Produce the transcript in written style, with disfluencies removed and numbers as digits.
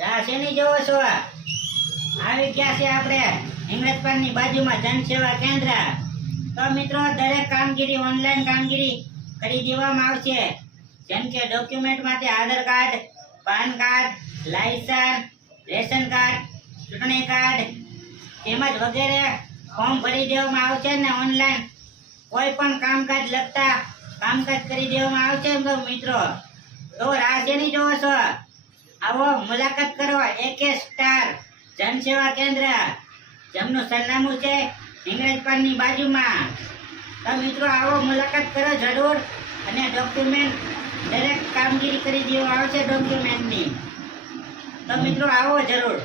આ શેની જોવો છો? આવી ગયા છે આપણે હિંગળજપાડની બાજુમાં જનસેવા કેન્દ્ર. તો મિત્રો દરેક કામગીરી ઓનલાઈન કામગીરી કરી દેવામાં આવશે. જેમ કે ડોક્યુમેન્ટ માટે Aadhaar card, PAN card, licence, ration card, ચૂંટણી કાર્ડ તેમજ વગેરે ફોર્મ ભરી દેવામાં આવશે ને ઓનલાઈન કોઈ પણ કામકાજ લગતા કામકાજ કરી દેવામાં આવશે. તો મિત્રો તો રાહ શેની જોવો છો? આવો મુલાકાત કરો AK સ્ટાર જનસેવા કેન્દ્ર, જેમનું સરનામું છે હિંગળજપાડની બાજુમાં. તો મિત્રો આવો મુલાકાત કરો જરૂર, અને ડોક્યુમેન્ટ દરેક કામગીરી કરી દેવામાં આવશે ડોક્યુમેન્ટની. તો મિત્રો આવો જરૂર.